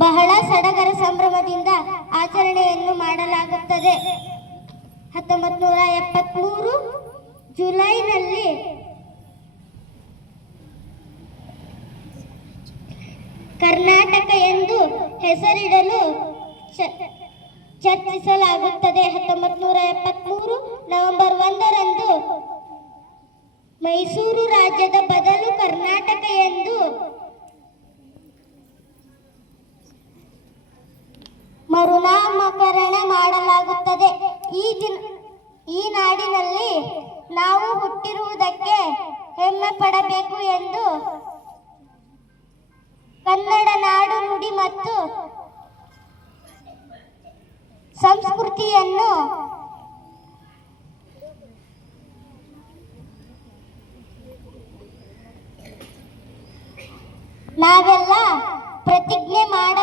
ಬಹಳ ಸಡಗರ ಸಂಭ್ರಮದಿಂದ ಆಚರಣೆಯನ್ನು ಮಾಡಲಾಗುತ್ತದೆ. 1973 ಜುಲೈನಲ್ಲಿ ಕರ್ನಾಟಕ ಎಂದು ಹೆಸರಿಡಲು ಚರ್ಚಿಸಲಾಗುತ್ತದೆ. 1973 ನವೆಂಬರ್ 1ರಂದು ಮೈಸೂರು ರಾಜ್ಯದ ಬದಲು ಕರ್ನಾಟಕ ಎಂದು ಮರುನಾಮಕರಣ ಮಾಡಲಾಗುತ್ತದೆ. ಈ ನಾಡಿನಲ್ಲಿ ನಾವು ಹುಟ್ಟಿರುವುದಕ್ಕೆ ಹೆಮ್ಮೆ ಪಡಬೇಕು ಎಂದು ಕನ್ನಡ ನಾಡು ನುಡಿ ಮತ್ತು ಸಂಸ್ಕೃತಿಯನ್ನು ನಾವೆಲ್ಲ ಪ್ರತಿಜ್ಞೆ ಮಾಡ